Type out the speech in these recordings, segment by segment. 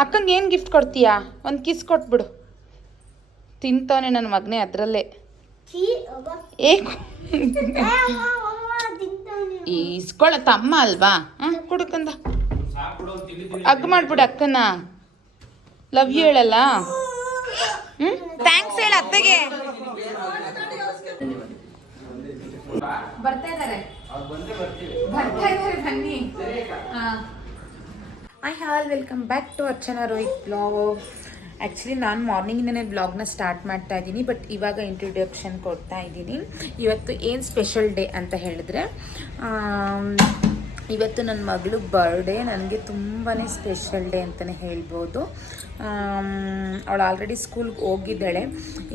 ಅಕ್ಕಂಗೆ ಏನು ಗಿಫ್ಟ್ ಕೊಡ್ತೀಯಾ? ಒಂದು ಕಿಸ್ ಕೊಟ್ಬಿಡು. ತಿಂತವನೆ ನನ್ನ ಮಗನೇ ಅದರಲ್ಲೇ. ಇಸ್ಕೊಳ್ಳ ತಮ್ಮ ಅಲ್ವಾ? ಕುಡ್ಕಂದ ಅಗ್ ಮಾಡ್ಬಿಡು ಅಕ್ಕನ. ಲವ್ ಯು ಹೇಳಲ್ಲ. ಥ್ಯಾಂಕ್ಸ್ ಹೇಳ ಅತ್ತೆಗೆ. ಬರ್ತಾ ಇದ್ದಾರೆ ಬನ್ನಿ. Hi all welcome back to Archana Rohit blog. Actually ನಾನು ಮಾರ್ನಿಂಗಿಂದನೇ ಬ್ಲಾಗ್ನ ಸ್ಟಾರ್ಟ್ ಮಾಡ್ತಾ ಇದ್ದೀನಿ, ಬಟ್ ಇವಾಗ ಇಂಟ್ರೊಡಕ್ಷನ್ ಕೊಡ್ತಾ ಇದ್ದೀನಿ. ಇವತ್ತು ಏನು ಸ್ಪೆಷಲ್ ಡೇ ಅಂತ ಹೇಳಿದ್ರೆ, ಇವತ್ತು ನನ್ನ ಮಗಳು ಬರ್ಡೇ. ನನಗೆ ತುಂಬಾ ಸ್ಪೆಷಲ್ ಡೇ ಅಂತಲೇ ಹೇಳ್ಬೋದು. ಅವಳು ಆಲ್ರೆಡಿ ಸ್ಕೂಲ್ಗೆ ಹೋಗಿದ್ದಾಳೆ.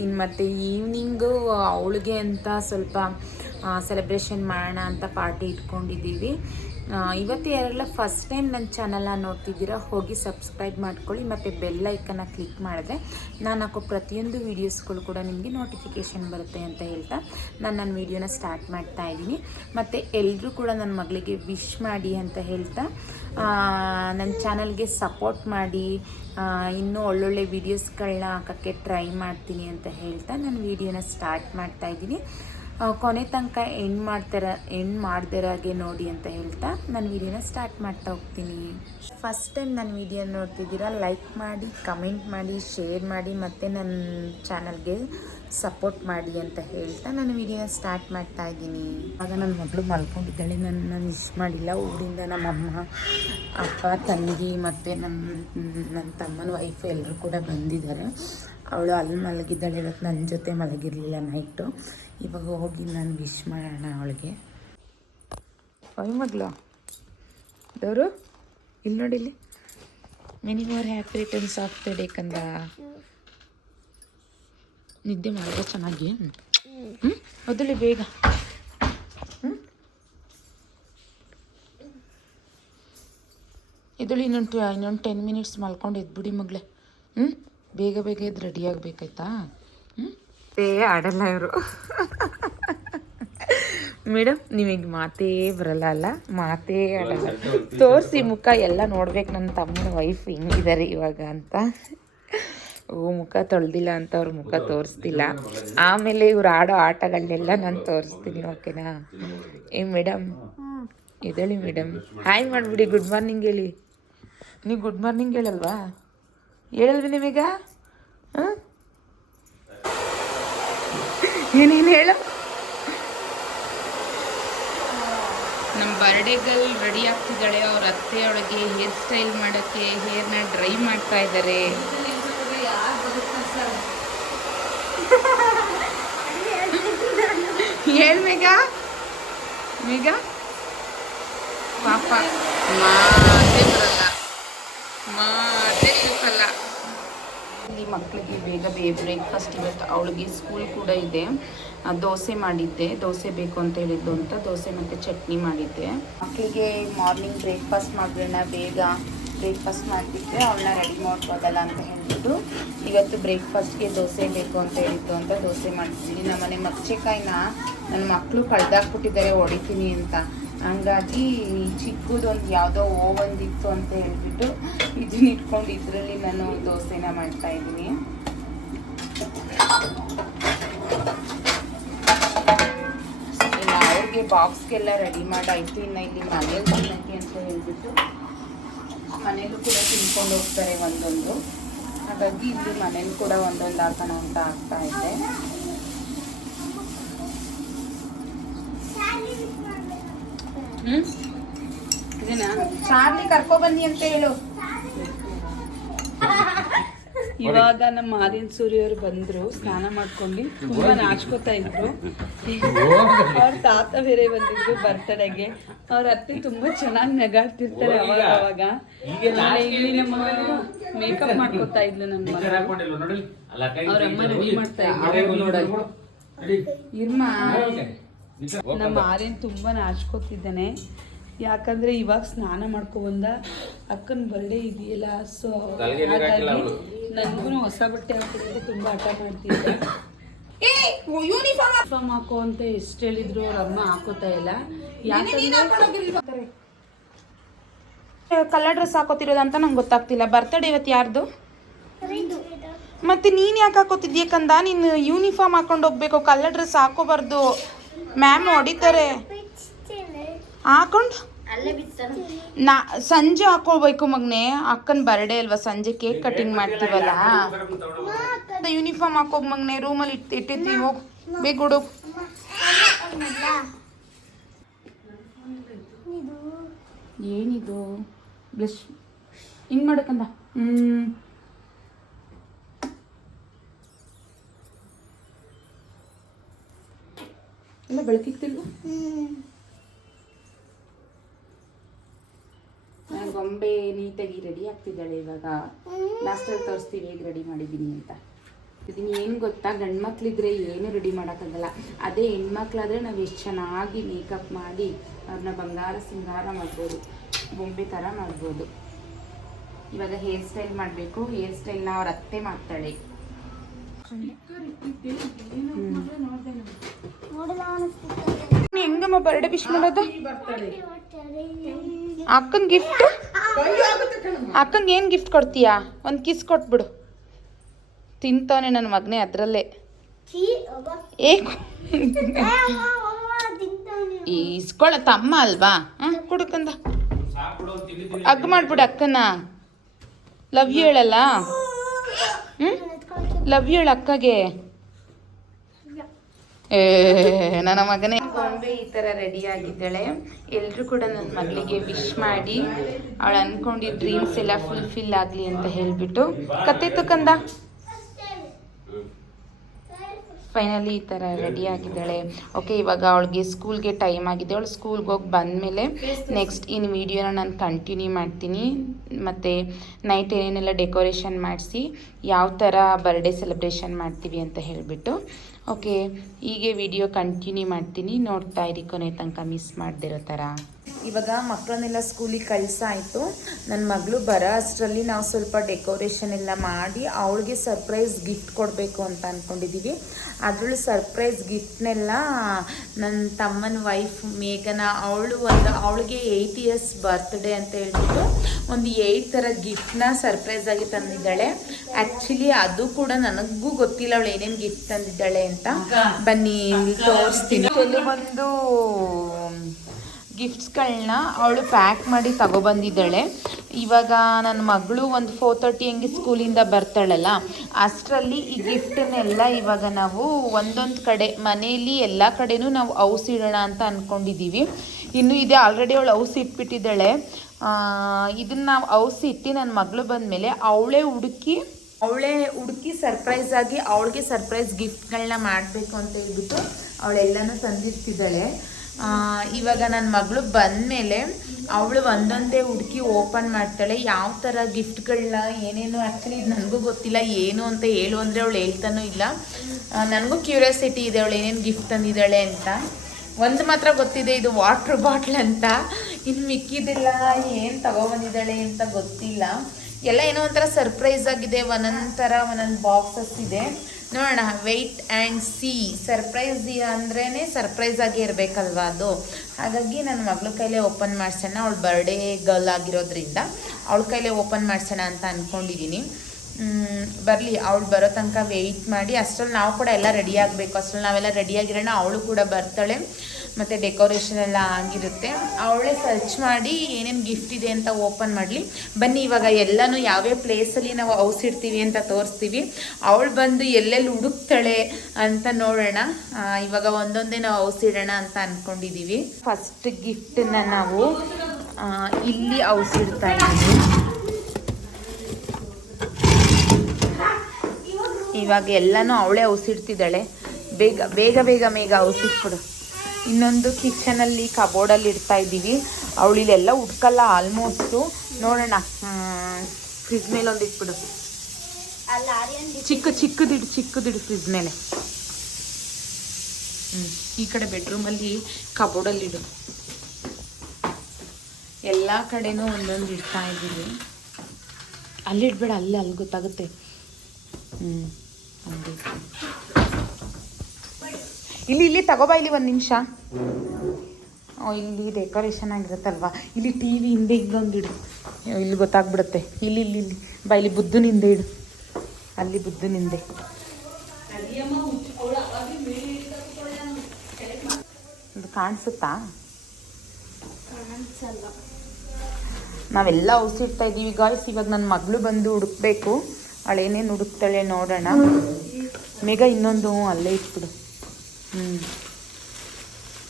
ಇನ್ನು ಮತ್ತು ಈವ್ನಿಂಗು ಅವಳಿಗೆ ಅಂತ ಸ್ವಲ್ಪ ಸೆಲೆಬ್ರೇಷನ್ ಮಾಡೋಣ ಅಂತ ಪಾರ್ಟಿ ಇಟ್ಕೊಂಡಿದ್ದೀವಿ. ಇವತ್ತು ಯಾರೆಲ್ಲ ಫಸ್ಟ್ ಟೈಮ್ ನನ್ನ ಚಾನಲ್ನ ನೋಡ್ತಿದ್ದೀರಾ ಹೋಗಿ ಸಬ್ಸ್ಕ್ರೈಬ್ ಮಾಡ್ಕೊಳ್ಳಿ, ಮತ್ತು ಬೆಲ್ ಐಕನ್ನ ಕ್ಲಿಕ್ ಮಾಡಿದ್ರೆ ನಾನು ಹಾಕೋ ಪ್ರತಿಯೊಂದು ವೀಡಿಯೋಸ್ಗಳು ಕೂಡ ನಿಮಗೆ ನೋಟಿಫಿಕೇಷನ್ ಬರುತ್ತೆ ಅಂತ ಹೇಳ್ತಾ ನನ್ನ ವೀಡಿಯೋನ ಸ್ಟಾರ್ಟ್ ಮಾಡ್ತಾ ಇದ್ದೀನಿ. ಮತ್ತು ಎಲ್ಲರೂ ಕೂಡ ನನ್ನ ಮಗಳಿಗೆ ವಿಶ್ ಮಾಡಿ ಅಂತ ಹೇಳ್ತಾ ನನ್ನ ಚಾನಲ್ಗೆ ಸಪೋರ್ಟ್ ಮಾಡಿ, ಇನ್ನೂ ಒಳ್ಳೊಳ್ಳೆ ವೀಡಿಯೋಸ್ಗಳನ್ನ ಹಾಕೋಕ್ಕೆ ಟ್ರೈ ಮಾಡ್ತೀನಿ ಅಂತ ಹೇಳ್ತಾ ನಾನು ವೀಡಿಯೋನ ಸ್ಟಾರ್ಟ್ ಮಾಡ್ತಾ ಇದ್ದೀನಿ. ಕೊನೆ ತನಕ ಎಂಡ್ ಮಾಡ್ದಿರಾಗೆ ನೋಡಿ ಅಂತ ಹೇಳ್ತಾ ನಾನು ವೀಡಿಯೋನ ಸ್ಟಾರ್ಟ್ ಮಾಡ್ತಾ ಹೋಗ್ತೀನಿ. ಫಸ್ಟ್ ಟೈಮ್ ನನ್ನ ವೀಡಿಯೋ ನೋಡ್ತಿದ್ದೀರಾ ಲೈಕ್ ಮಾಡಿ, ಕಮೆಂಟ್ ಮಾಡಿ, ಶೇರ್ ಮಾಡಿ, ಮತ್ತು ನನ್ನ ಚಾನಲ್ಗೆ ಸಪೋರ್ಟ್ ಮಾಡಿ ಅಂತ ಹೇಳ್ತಾ ನಾನು ವೀಡಿಯೋನ ಸ್ಟಾರ್ಟ್ ಮಾಡ್ತಾ ಇದ್ದೀನಿ. ಆಗ ನನ್ನ ಮಗಳು ಮಲ್ಕೊಂಡಿದ್ದಾಳೆ, ನನ್ನ ಮಿಸ್ ಮಾಡಿಲ್ಲ. ಊರಿಂದ ನಮ್ಮಮ್ಮ, ಅಪ್ಪ, ತಂಗಿ ಮತ್ತು ನನ್ನ ತಮ್ಮನ ವೈಫ್ ಎಲ್ಲರೂ ಕೂಡ ಬಂದಿದ್ದಾರೆ. ಅವಳು ಅಲ್ಲಿ ಮಲಗಿದ್ದಾಳೆ, ಇವತ್ತು ನನ್ನ ಜೊತೆ ಮಲಗಿರಲಿಲ್ಲ ನೈಟು. ಇವಾಗ ಹೋಗಿ ನಾನು ವಿಶ್ ಮಾಡೋಣ ಅವಳಿಗೆ. ಓಯ್ ಮಗಳು ದೇವರು ಇಲ್ಲಿ ನೋಡಿಲ್ಲಿ, many more happy returns of the day ಕಂದ. ನಿದ್ದೆ ಮಾಡಿದ್ರೆ ಚೆನ್ನಾಗಿ. ಮೊದಲು ಬೇಗ ಇದಳು ಇನ್ನೊಂದು 10 ಮಿನಿಟ್ಸ್ ಮಲ್ಕೊಂಡು ಎದ್ಬಿಡಿ ಮಗಳೇ. ಬೇಗ ಬೇಗ ಎದ್ದು ರೆಡಿ ಆಗಬೇಕಾಯ್ತಾ? ಆಡಲ್ಲ ಇವರು. ಮೇಡಮ್ ನಿಮಗೆ ಮಾತೇ ಬರಲ್ಲ ಅಲ್ಲ, ಮಾತೇ ಆಡಲ್ಲ. ತೋರಿಸಿ ಮುಖ ಎಲ್ಲ ನೋಡ್ಬೇಕು ನನ್ನ ತಮ್ಮನ ವೈಫ್ ಹೆಂಗಿದ್ದಾರೆ ಇವಾಗ ಅಂತ. ಮುಖ ತೊಳೆದಿಲ್ಲ ಅಂತ ಅವ್ರ ಮುಖ ತೋರಿಸ್ತಿಲ್ಲ. ಆಮೇಲೆ ಇವ್ರು ಆಡೋ ಆಟಗಳನ್ನೆಲ್ಲ ನಾನು ತೋರಿಸ್ತೀನಿ, ಓಕೆನಾ? ಮೇಡಮ್ ಎದ್ದೇಳಿ ಮೇಡಮ್, ಹಾಯ್ ಮಾಡಿಬಿಡಿ, ಗುಡ್ ಮಾರ್ನಿಂಗ್ ಹೇಳಿ. ನೀವು ಗುಡ್ ಮಾರ್ನಿಂಗ್ ಹೇಳಲ್ವಾ? ಹೇಳಲ್ವಿ ನಿಮೀಗ? ಏನೇನು ಹೇಳು. ನಮ್ಮ ಬರ್ಡೇ ಗರ್ಲ್ ರೆಡಿ ಆಗ್ತಿದ್ದಾಳೆ. ಅವ್ರ ಅತ್ತೆ ಅವಳಿಗೆ ಹೇರ್ ಸ್ಟೈಲ್ ಮಾಡೋಕ್ಕೆ ಹೇರ್ನ ಡ್ರೈ ಮಾಡ್ತಾ ಇದ್ದಾರೆ. ಹೇಳ ಮೇಘ, ಮೇಘ ಪಾಪ ಮಾತೇ ಬರಲ್ಲ, ಮಾತೇ ಸಿಕ್ಕಲ್ಲ. ಇಲ್ಲಿ ಮಕ್ಕಳಿಗೆ ಬೇಗ ಬ್ರೇಕ್ಫಾಸ್ಟ್. ಇವತ್ತು ಅವಳಿಗೆ ಸ್ಕೂಲ್ ಕೂಡ ಇದೆ. ದೋಸೆ ಮಾಡಿದ್ದೆ, ದೋಸೆ ಬೇಕು ಅಂತ ಹೇಳಿದ್ದು ಅಂತ ದೋಸೆ ಮತ್ತು ಚಟ್ನಿ ಮಾಡಿದ್ದೆ. ಮಕ್ಕಳಿಗೆ ಮಾರ್ನಿಂಗ್ ಬ್ರೇಕ್ಫಾಸ್ಟ್ ಮಾಡೋಣ, ಬೇಗ ಬ್ರೇಕ್ಫಾಸ್ಟ್ ಮಾಡಿಬಿಟ್ರೆ ಅವಳನ್ನ ರೆಡಿ ಮಾಡ್ಬೋದಲ್ಲ ಅಂತ ಹೇಳ್ಬಿಟ್ಟು ಇವತ್ತು ಬ್ರೇಕ್ಫಾಸ್ಟ್ಗೆ ದೋಸೆ ಬೇಕು ಅಂತ ಹೇಳಿದ್ದು ಅಂತ ದೋಸೆ ಮಾಡ್ತೀನಿ. ನಮ್ಮನೆ ಮಚ್ಚೆಕಾಯಿನ ನನ್ನ ಮಕ್ಕಳು ಕಳ್ದಾಕ್ಬಿಟ್ಟಿದ್ದಾರೆ ಹೊಡಿತೀನಿ ಅಂತ. ಹಂಗಾಗಿ ಚಿಕ್ಕದೊಂದು ಯಾವುದೋ ಓವನ್ದಿತ್ತು ಅಂತ ಹೇಳ್ಬಿಟ್ಟು ಇದನ್ನ ಇಟ್ಕೊಂಡು ಇದರಲ್ಲಿ ನಾನು ದೋಸೆನ ಮಾಡ್ತಾ ಇದ್ದೀನಿ. ಇನ್ನು ಅವ್ರಿಗೆ ಬಾಕ್ಸ್ಗೆಲ್ಲ ರೆಡಿ ಮಾಡಾಯಿತು. ಇನ್ನು ಇಲ್ಲಿ ಮನೇಲಿ ತಿನ್ನಕ್ಕೆ ಅಂತ ಹೇಳ್ಬಿಟ್ಟು ಮನೇಲೂ ಕೂಡ ತಿನ್ಕೊಂಡು ಹೋಗ್ತಾರೆ ಒಂದೊಂದು. ಹಾಗಾಗಿ ಇಲ್ಲಿ ಮನೇಲಿ ಕೂಡ ಒಂದೊಂದು ಹಾಕೋಣ ಅಂತ ಆಗ್ತಾ ಇದೆ. ಇದನ್ನ ಚಾರ್ಲಿ ಕರ್ಕೊಬನ್ನಿ ಅಂತ ಹೇಳು. ಇವಾಗ ನಮ್ಮ ಆರ್ಯನ್ ಸೂರ್ಯವರು ಬಂದ್ರು, ಸ್ನಾನ ಮಾಡ್ಕೊಂಡು ತುಂಬಾ ನಾಚ್ಕೋತಾ ಇದ್ರು. ಅವ್ರ ತಾತ ಬೇರೆ ಬಂದಿದ್ರು ಬರ್ತಡೆಗೆ. ಅವ್ರ ಅತ್ತೆ ತುಂಬಾ ಚೆನ್ನಾಗಿ ನಗಾಡ್ತಿರ್ತಾರೆ ಅವಾಗ ಅವಾಗ. ಇಲ್ಲಿ ನಮ್ಮ ಮೇಕಪ್ ಮಾಡ್ಕೋತಾ ಇದ್ಲು ನನ್ನ ಮಗಳು. ಅವ್ರ ಅಮ್ಮ ರೆಡಿ ಮಾಡ್ತಾ ಇದ್ರು. ಇರ್ಮಾ ನಮ್ಮ ಆರ್ಯನ್ ತುಂಬಾ ನಾಚ್ಕೋತಿದ್ದಾನೆ. ಯಾಕಂದ್ರೆ ಇವಾಗ ಸ್ನಾನ ಮಾಡ್ಕೊಬಂದ, ಅಕ್ಕನ ಬರ್ಡೇ ಇದೆಯಲ್ಲ, ಸೊ ಹಾಗಾಗಿ ನನಗೂ ಹೊಸ ಬಟ್ಟೆ ಹಾಕೋದಕ್ಕೆ ತುಂಬಾ ಹಠ ಮಾಡ್ತಿದ್ದೆ. ಯೂನಿಫಾರ್ಮ್ ಹಾಕೋ ಅಂತ ಎಷ್ಟು ಹೇಳಿದ್ರು ಅವ್ರ ಅಮ್ಮ ಹಾಕೋತಾ ಇಲ್ಲ. ಯಾಕಂದ್ರೆ ಕಲರ್ ಡ್ರೆಸ್ ಹಾಕೋತಿರೋದು ಅಂತ ನಂಗೆ ಗೊತ್ತಾಗ್ತಿಲ್ಲ. ಬರ್ತಡೇ ಇವತ್ತು ಯಾರ್ದು? ಮತ್ತೆ ನೀನು ಯಾಕೆ ಹಾಕೋತಿದ್ಯಾ ಕಂದ? ನೀನು ಯೂನಿಫಾರ್ಮ್ ಹಾಕೊಂಡು ಹೋಗ್ಬೇಕು, ಕಲರ್ ಡ್ರೆಸ್ ಹಾಕೋಬಾರ್ದು, ಮ್ಯಾಮ್ ಹೊಡಿತಾರೆ. ಹಾಕೊಂಡು ಸಂಜೆ ಹಾಕೋಬೇಕು ಮಗನೆ, ಅಕ್ಕನ ಬರ್ಡೇ ಅಲ್ವಾ, ಸಂಜೆ ಕೇಕ್ ಕಟಿಂಗ್ ಮಾಡ್ತೀವಲ್ಲ. ಯೂನಿಫಾರ್ಮ್ ಹಾಕೋಗ್ ಮಗನೆ, ರೂಮಲ್ಲಿ ಇಟ್ಟಿರ್ತೀವಿ, ಹೋಗಿ ಬೇಗ ಹುಡು. ಏನಿದು ಬ್ಲಶ್ ಹಿಂಗೆ ಮಾಡಕ್ಕಂದ? ಎಲ್ಲ ಬೆಳಕಿಗ್ತಿಲ್ವ? ಗೊಂಬೆ ನೀಟಾಗಿ ರೆಡಿ ಆಗ್ತಿದ್ದಾಳೆ. ಇವಾಗ ಲಾಸ್ಟಲ್ಲಿ ತೋರಿಸ್ತೀವಿ ಹೇಗೆ ರೆಡಿ ಮಾಡಿದ್ದೀನಿ ಅಂತ. ಇದನ್ನು ಏನು ಗೊತ್ತಾ, ಗಂಡು ಮಕ್ಳಿದ್ರೆ ಏನು ರೆಡಿ ಮಾಡೋಕ್ಕಾಗಲ್ಲ. ಅದೇ ಹೆಣ್ಮಕ್ಳಾದರೆ ನಾವು ಎಷ್ಟು ಚೆನ್ನಾಗಿ ಮೇಕಪ್ ಮಾಡಿ ಅವ್ರನ್ನ ಬಂಗಾರ ಸಿಂಗಾರ ಮಾಡ್ಬೋದು, ಬೊಂಬೆ ಥರ ಮಾಡ್ಬೋದು. ಇವಾಗ ಹೇರ್ ಸ್ಟೈಲ್ ಮಾಡಬೇಕು. ಹೇರ್ ಸ್ಟೈಲ್ನ ಅವ್ರ ಅತ್ತೆ ಮಾಡ್ತಾಳೆ. ಹೆಂಗಮ್ಮ ಬರ್ಡೇ ವಿಶ್ ಮಾಡೋದು? ಅಕ್ಕಂಗೆ ಗಿಫ್ಟ್, ಅಕ್ಕಂಗೆ ಏನು ಗಿಫ್ಟ್ ಕೊಡ್ತೀಯಾ? ಒಂದು ಕಿಸ್ ಕೊಟ್ಬಿಡು. ತಿಂತವನೆ ನನ್ನ ಮಗನೇ ಅದರಲ್ಲೇ. ಇಸ್ಕೊಳ್ಳ ತಮ್ಮ ಅಲ್ವಾ? ಕುಡ್ಕಂದ ಅಗ್ ಮಾಡ್ಬಿಡು ಅಕ್ಕನ. ಲವ್ ಯು ಹೇಳಲ್ಲ? ಲವ್ ಯು ಹೇಳ ಅಕ್ಕಗೆ. ನನ್ನ ಮಗನೇ ಗೊಂಬೆ ಈ ಥರ ರೆಡಿ ಆಗಿದ್ದಾಳೆ. ಎಲ್ಲರೂ ಕೂಡ ನನ್ನ ಮಗಳಿಗೆ ವಿಶ್ ಮಾಡಿ ಅವಳು ಅಂದ್ಕೊಂಡಿದ್ದ ಡ್ರೀಮ್ಸ್ ಎಲ್ಲ ಫುಲ್ಫಿಲ್ ಆಗಲಿ ಅಂತ ಹೇಳಿಬಿಟ್ಟು ಕತೆ ತಕಂದ. ಫೈನಲಿ ಈ ಥರ ರೆಡಿ ಆಗಿದ್ದಾಳೆ. ಓಕೆ, ಇವಾಗ ಅವಳಿಗೆ ಸ್ಕೂಲ್ಗೆ ಟೈಮ್ ಆಗಿದೆ. ಅವಳು ಸ್ಕೂಲ್ಗೆ ಹೋಗಿ ಬಂದಮೇಲೆ ನೆಕ್ಸ್ಟ್ ಇನ್ನು ವೀಡಿಯೋನ ನಾನು ಕಂಟಿನ್ಯೂ ಮಾಡ್ತೀನಿ. ಮತ್ತು ನೈಟ್ ಏನೇನೆಲ್ಲ ಡೆಕೋರೇಷನ್ ಮಾಡಿಸಿ ಯಾವ ಥರ ಬರ್ಡೇ ಸೆಲೆಬ್ರೇಷನ್ ಮಾಡ್ತೀವಿ ಅಂತ ಹೇಳಿಬಿಟ್ಟು. ಓಕೆ, ಹೀಗೆ ವಿಡಿಯೋ ಕಂಟಿನ್ಯೂ ಮಾಡ್ತೀನಿ, ನೋಡ್ತಾ ಇರಿ ಕೊನೆ ತನಕ ಮಿಸ್ ಮಾಡದಿರೋ ಥರ. ಇವಾಗ ಮಕ್ಕಳನ್ನೆಲ್ಲ ಸ್ಕೂಲಿಗೆ ಕಳಿಸಾಯಿತು. ನನ್ನ ಮಗಳು ಬರೋ ಅಷ್ಟರಲ್ಲಿ ನಾವು ಸ್ವಲ್ಪ ಡೆಕೋರೇಷನ್ ಎಲ್ಲ ಮಾಡಿ ಅವಳಿಗೆ ಸರ್ಪ್ರೈಸ್ ಗಿಫ್ಟ್ ಕೊಡಬೇಕು ಅಂತ ಅಂದ್ಕೊಂಡಿದ್ದೀವಿ. ಅದರಲ್ಲೂ ಸರ್ಪ್ರೈಸ್ ಗಿಫ್ಟ್ನೆಲ್ಲ ನನ್ನ ತಮ್ಮನ ವೈಫ್ ಮೇಘನ, ಅವಳಿಗೆ 8 ಇಯರ್ಸ್ ಬರ್ತ್ಡೇ ಅಂತ ಹೇಳ್ಬಿಟ್ಟು ಒಂದು 8 ಥರ ಗಿಫ್ಟ್ನ ಸರ್ಪ್ರೈಸ್ ಆಗಿ ತಂದಿದ್ದಾಳೆ. ಆ್ಯಕ್ಚುಲಿ ಅದು ಕೂಡ ನನಗೂ ಗೊತ್ತಿಲ್ಲ ಅವಳು ಏನೇನು ಗಿಫ್ಟ್ ತಂದಿದ್ದಾಳೆ ಅಂತ. ಬನ್ನಿ ತೋರಿಸ್ತೀನಿ. ಕೆಲವೊಂದು ಗಿಫ್ಟ್ಸ್ಗಳನ್ನ ಅವಳು ಪ್ಯಾಕ್ ಮಾಡಿ ತಗೊಬಂದಿದ್ದಾಳೆ. ಇವಾಗ ನನ್ನ ಮಗಳು ಒಂದು 4:30 ಹಂಗೆ ಸ್ಕೂಲಿಂದ ಬರ್ತಾಳಲ್ಲ, ಅಷ್ಟರಲ್ಲಿ ಈ ಗಿಫ್ಟನ್ನೆಲ್ಲ ಇವಾಗ ನಾವು ಒಂದೊಂದು ಕಡೆ ಮನೆಯಲ್ಲಿ ಎಲ್ಲ ಕಡೆನೂ ನಾವು ಔಸಿಡೋಣ ಅಂತ ಅಂದ್ಕೊಂಡಿದ್ದೀವಿ. ಇನ್ನು ಇದೆ ಆಲ್ರೆಡಿ ಅವಳು ಔಸಿ ಇಟ್ಬಿಟ್ಟಿದ್ದಾಳೆ. ಇದನ್ನು ನಾವು ಔಸಿ ಇಟ್ಟು ನನ್ನ ಮಗಳು ಬಂದಮೇಲೆ ಅವಳೇ ಹುಡುಕಿ ಸರ್ಪ್ರೈಸ್ ಆಗಿ ಅವಳಿಗೆ ಸರ್ಪ್ರೈಸ್ ಗಿಫ್ಟ್ಗಳನ್ನ ಮಾಡಬೇಕು ಅಂತ ಹೇಳ್ಬಿಟ್ಟು ಅವಳೆಲ್ಲನೂ ತಂದಿರ್ತಿದ್ದಾಳೆ. ಇವಾಗ ನನ್ನ ಮಗಳು ಬಂದಮೇಲೆ ಅವಳು ಒಂದೊಂದೇ ಹುಡುಕಿ ಓಪನ್ ಮಾಡ್ತಾಳೆ. ಯಾವ ಥರ ಗಿಫ್ಟ್ಗಳನ್ನ ಏನೇನು, ಆ್ಯಕ್ಚುಲಿ ಇದು ನನಗೂ ಗೊತ್ತಿಲ್ಲ ಏನು ಅಂತ ಹೇಳು ಅಂದರೆ ಅವಳು ಹೇಳ್ತಾನೂ ಇಲ್ಲ. ನನಗೂ ಕ್ಯೂರಿಯಾಸಿಟಿ ಇದೆ ಅವಳು ಏನೇನು ಗಿಫ್ಟ್ ತಂದಿದ್ದಾಳೆ ಅಂತ. ಒಂದು ಮಾತ್ರ ಗೊತ್ತಿದೆ, ಇದು ವಾಟ್ರ್ ಬಾಟ್ಲ್ ಅಂತ. ಇನ್ನು ಮಿಕ್ಕಿದೆಲ್ಲ ಏನು ತಗೊಬಂದಿದ್ದಾಳೆ ಅಂತ ಗೊತ್ತಿಲ್ಲ. ಎಲ್ಲ ಏನೋ ಒಂಥರ ಸರ್ಪ್ರೈಸ್ ಆಗಿದೆ. ಒಂದೊಂದು ಬಾಕ್ಸಸ್ ಇದೆ, ನೋಡೋಣ, ವೆಯ್ಟ್ ಆ್ಯಂಡ್ ಸಿ. ಸರ್ಪ್ರೈಸ್ ಅಂದ್ರೇ ಸರ್ಪ್ರೈಸ್ ಆಗಿ ಇರಬೇಕಲ್ವ ಅದು. ಹಾಗಾಗಿ ನನ್ನ ಮಗಳ ಕೈಲೇ ಓಪನ್ ಮಾಡಿಸೋಣ. ಅವಳು ಬರ್ಡೇ ಗರ್ಲ್ ಆಗಿರೋದ್ರಿಂದ ಅವಳ ಕೈಲೇ ಓಪನ್ ಮಾಡಿಸೋಣ ಅಂತ ಅಂದ್ಕೊಂಡಿದ್ದೀನಿ. ಬರಲಿ, ಅವಳು ಬರೋ ತನಕ ವೆಯ್ಟ್ ಮಾಡಿ. ಅಷ್ಟರಲ್ಲಿ ನಾವು ಕೂಡ ಎಲ್ಲ ರೆಡಿ ಆಗಬೇಕು. ಅಷ್ಟರಲ್ಲಿ ನಾವೆಲ್ಲ ರೆಡಿಯಾಗಿರೋಣ. ಅವಳು ಕೂಡ ಬರ್ತಾಳೆ, ಮತ್ತು ಡೆಕೋರೇಷನ್ ಎಲ್ಲ ಆಗಿರುತ್ತೆ. ಅವಳೇ ಸರ್ಚ್ ಮಾಡಿ ಏನೇನು ಗಿಫ್ಟ್ ಇದೆ ಅಂತ ಓಪನ್ ಮಾಡಲಿ. ಬನ್ನಿ, ಇವಾಗ ಎಲ್ಲನೂ ಯಾವ್ಯಾವ ಪ್ಲೇಸಲ್ಲಿ ನಾವು ಔಸ್ ಇಡ್ತೀವಿ ಅಂತ ತೋರಿಸ್ತೀವಿ. ಅವಳು ಬಂದು ಎಲ್ಲೆಲ್ಲಿ ಹುಡುಕ್ತಾಳೆ ಅಂತ ನೋಡೋಣ. ಇವಾಗ ಒಂದೊಂದೇ ನಾವು ಔಸ್ ಇಡೋಣ ಅಂತ ಅಂದ್ಕೊಂಡಿದ್ದೀವಿ. ಫಸ್ಟ್ ಗಿಫ್ಟನ್ನು ನಾವು ಇಲ್ಲಿ ಔಸ್ ಇಡ್ತಾ ಇದ್ದೀವಿ. ಇವಾಗ ಎಲ್ಲನೂ ಅವಳೇ ಔಸಿಡ್ತಿದ್ದಾಳೆ. ಬೇಗ ಔಸಿಟ್ಬಿಡು. ಇನ್ನೊಂದು ಕಿಚನಲ್ಲಿ ಕಬೋರ್ಡಲ್ಲಿ ಇಡ್ತಾ ಇದ್ದೀವಿ. ಅವಳು ಇಲ್ಲೆಲ್ಲ ಉಟ್ಕಲ್ಲ ಆಲ್ಮೋಸ್ಟು. ನೋಡೋಣ, ಫ್ರಿಜ್ ಮೇಲೆ ಒಂದು ಇಟ್ಬಿಡು. ಚಿಕ್ಕದಿಡು ಫ್ರಿಜ್ ಮೇಲೆ. ಈ ಕಡೆ ಬೆಡ್ರೂಮಲ್ಲಿ ಕಬೋರ್ಡಲ್ಲಿಡು. ಎಲ್ಲ ಕಡೆನೂ ಒಂದೊಂದು ಇಡ್ತಾ ಇದ್ದೀವಿ. ಅಲ್ಲಿಡ್ಬೇಡ, ಅಲ್ಲಿ ಗೊತ್ತಾಗುತ್ತೆ. ಇಲ್ಲಿ ತಗೋಬಾ, ಇಲ್ಲಿ 1 ನಿಮಿಷ. ಇಲ್ಲಿ ಡೆಕೋರೇಷನ್ ಆಗಿರುತ್ತಲ್ವ, ಇಲ್ಲಿ ಟಿ ವಿ ಹಿಂದೆ ಇಲ್ಲೊಂದು ಇಡು, ಇಲ್ಲಿ ಗೊತ್ತಾಗ್ಬಿಡುತ್ತೆ. ಇಲ್ಲಿ ಇಲ್ಲಿ ಇಲ್ಲಿ ಬಾ, ಇಲ್ಲಿ ಬುದ್ಧನ ಹಿಂದೆ ಇಡು, ಅಲ್ಲಿ ಬುದ್ಧನ ಹಿಂದೆ. ಇದು ಕಾಣಿಸುತ್ತಾ? ನಾವೆಲ್ಲ ಔಸಿಡ್ತಾ ಇದ್ದೀವಿ ಗಾಯ್ಸ್. ಇವಾಗ ನನ್ನ ಮಗಳು ಬಂದು ಹುಡುಕ್ಬೇಕು, ಅವಳೇನೇನು ಹುಡುಕ್ತಾಳೆ ನೋಡೋಣ. ಮೇಘ ಇನ್ನೊಂದು ಅಲ್ಲೇ ಇಟ್ಬಿಡು.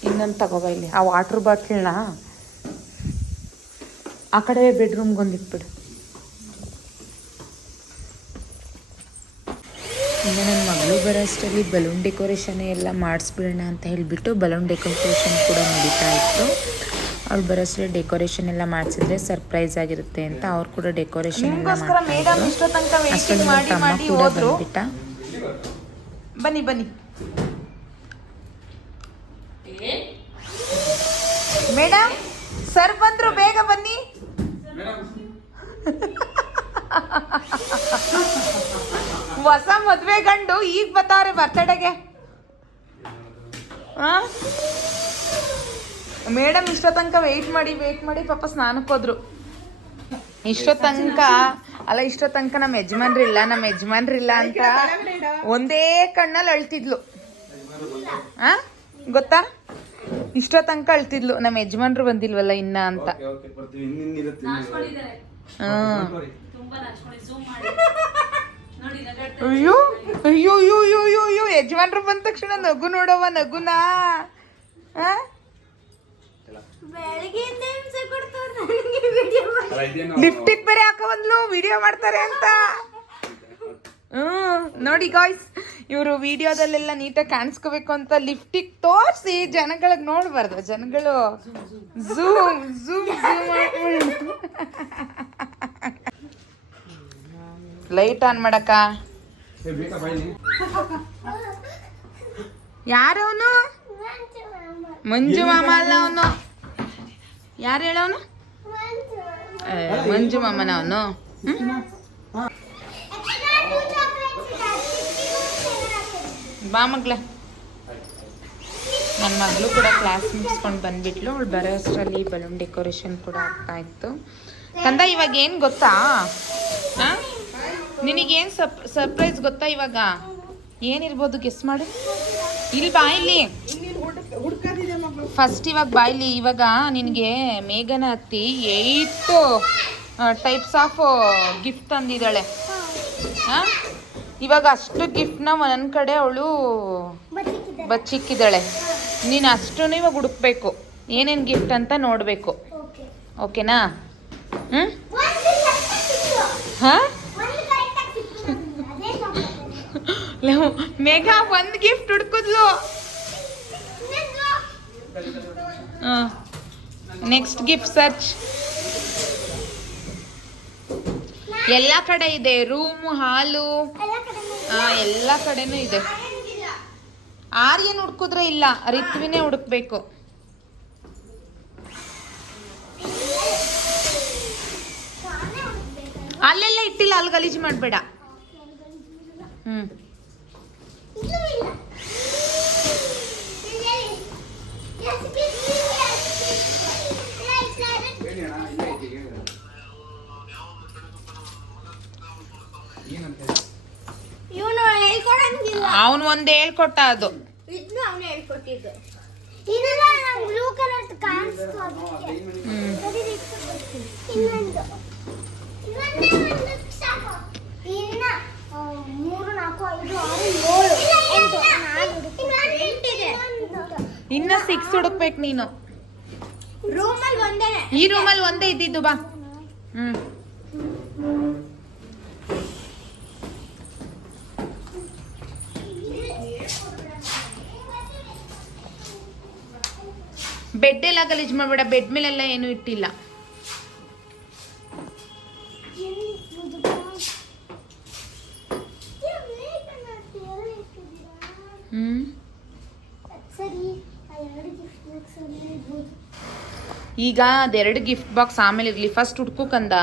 ಇನ್ನೊಂದು ತಗೋಬ, ಇಲ್ಲಿ ಆ ವಾಟ್ರ್ ಬಾಟ್ಲನ್ನ ಆ ಕಡೆ ಬೆಡ್ರೂಮ್ಗೆ ಒಂದು ಇಟ್ಬಿಡು. ಇನ್ನು ನನ್ನ ಮಗಳು ಬರೋಷ್ಟರಲ್ಲಿ ಬಲೂನ್ ಡೆಕೋರೇಷನ್ ಎಲ್ಲ ಮಾಡಿಸ್ಬಿಡೋಣ ಅಂತ ಹೇಳಿಬಿಟ್ಟು ಬಲೂನ್ ಡೆಕೋರೇಷನ್ ಕೂಡ ನಡೀತಾ ಇತ್ತು. ಅವ್ಳು ಬರೋಷ್ಟರಲ್ಲಿ ಡೆಕೋರೇಷನ್ ಎಲ್ಲ ಮಾಡಿಸಿದ್ರೆ ಸರ್ಪ್ರೈಸ್ ಆಗಿರುತ್ತೆ ಅಂತ ಅವ್ರು ಕೂಡ ಡೆಕೋರೇಷನ್ ಎಲ್ಲ ಬಂದ್ಬಿಟ್ಟ. ಬನ್ನಿ ಬನ್ನಿ ಮೇಡಮ್, ಸರ್ ಬಂದ್ರು, ಬೇಗ ಬನ್ನಿ. ಹೊಸ ಮದ್ವೆ ಗಂಡು ಈಗ ಬರ್ತಾವ್ರೆ ಬರ್ತಡೆಗೆ. ಮೇಡಮ್ ಇಷ್ಟೋ ತನಕ ವೆಯ್ಟ್ ಮಾಡಿ ಪಾಪ ಸ್ನಾನಕ್ಕೆ ಹೋದ್ರು. ಇಷ್ಟೋ ತನಕ ನಮ್ಮ ಯಜಮಾನ್ರಿಲ್ಲ ಅಂತ ಒಂದೇ ಕಣ್ಣಲ್ಲಿ ಅಳ್ತಿದ್ಲು. ಗೊತ್ತಾ? ಇಷ್ಟೋ ತನಕ ಅಳ್ತಿದ್ಲು, ನಮ್ಮ ಯಜಮಾನ್ರು ಬಂದಿಲ್ವಲ್ಲ ಇನ್ನ ಅಂತ. ಅಯ್ಯೋ ಅಯ್ಯೋ ಅಯ್ಯೋ ಅಯ್ಯೋ ಅಯ್ಯೋ, ಯಜಮಾನ್ರು ಬಂದ ತಕ್ಷಣ ನಗು ನೋಡವ, ನಗುನಾ. ಲಿಫ್ಟಿಗೆ ಬೇರೆ ಹಾಕ ಬಂದ್ಲು, ವಿಡಿಯೋ ಮಾಡ್ತಾರೆ ಅಂತ. ನೋಡಿ ಗಾಯ್ಸ್, ಇವರು ವಿಡಿಯೋದಲ್ಲೆಲ್ಲ ನೀಟಾಗಿ ಕಾಣಿಸ್ಕೋಬೇಕು ಅಂತ ಲಿಫ್ಟಿಗೆ ತೋರಿಸಿ ಜನಗಳಿಗೆ ನೋಡ್ಬಾರ್ದು. ಜನಗಳು zoom zoom zoom. Light on ಮಾಡಕ್ಕ. ಯಾರವನು? ಮಂಜು ಮಾಮ ಅಲ್ಲ ಅವನು. ಯಾರು ಹೇಳವನು? ಮಂಜು ಮಾಮನ ಅವನು. ಬಾ ಮಗ್ಳ. ನನ್ನ ಮಗಳು ಕೂಡ ಕ್ಲಾಸ್ ಮುಗಿಸ್ಕೊಂಡು ಬಂದ್ಬಿಟ್ಲು. ಅವಳು ಬರೋ ಅಷ್ಟರಲ್ಲಿ ಬಲೂನ್ ಡೆಕೋರೇಷನ್ ಕೂಡ ಆಗ್ತಾ ಇತ್ತು. ಕಂದ, ಇವಾಗ ಏನು ಗೊತ್ತಾ? ನಿನಗೇನು ಸರ್ಪ್ರೈಸ್ ಗೊತ್ತಾ? ಇವಾಗ ಏನಿರ್ಬೋದು ಗೆಸ್ ಮಾಡು. ಇಲ್ಲಿ ಬಾ, ಇಲ್ಲಿ ಫಸ್ಟ್ ಇವಾಗ ಬಾ ಇಲ್ಲಿ. ಇವಾಗ ನಿನಗೆ ಮೇಘನ ಅತ್ತಿ 8 ಟೈಪ್ಸ್ ಆಫ್ ಗಿಫ್ಟ್ ತಂದಿದ್ದಾಳೆ. ಇವಾಗ ಅಷ್ಟು ಗಿಫ್ಟ್ನ ನನ್ನ ಕಡೆ ಅವಳು ಬಚ್ಚಿಕ್ಕಿದ್ದಾಳೆ. ನೀನು ಅಷ್ಟು ಇವಾಗ ಹುಡುಕ್ಬೇಕು, ಏನೇನು ಗಿಫ್ಟ್ ಅಂತ ನೋಡಬೇಕು. ಓಕೆನಾ? ಹಾಂ, ಮೇಘ ಒಂದು ಗಿಫ್ಟ್ ಹುಡುಕಿದ್ಲು. Next gift search. ಎಲ್ಲ ಕಡೆ ಇದೆ, ರೂಮು, ಹಾಲು, ಎಲ್ಲ ಕಡೆನೂ ಇದೆ. ಆರ್ಯನ್ ಹುಡ್ಕಿದ್ರೆ ಇಲ್ಲ, ರಿತ್ವಿನೇ ಹುಡುಕ್ಬೇಕು. ಅಲ್ಲೆಲ್ಲ ಇಟ್ಟಿಲ್ಲ, ಅಲ್ಲಿ ಗಲೀಜು ಮಾಡಬೇಡ. ಅವನು ಒಂದು ಹೇಳ್ಕೊಟ್ಟ, ಅದು ಇನ್ನ 6 ಹುಡುಕ್ಬೇಕು ನೀನು. ಈ ರೂಮಲ್ಲಿ ಒಂದೇ ಇದ್ದಿದ್ದು. ಬಾ. ಬೆಡ್ ಎಲ್ಲ ಗಲೀಜ್ ಮಾಡಬೇಡ, ಬೆಡ್ ಮೇಲೆಲ್ಲ ಏನು ಇಟ್ಟಿಲ್ಲ. ಈಗ ಅದೆರಡು ಗಿಫ್ಟ್ ಬಾಕ್ಸ್ ಆಮೇಲೆ ಇರಲಿ, ಫಸ್ಟ್ ಹುಡ್ಕು ಕಂದ.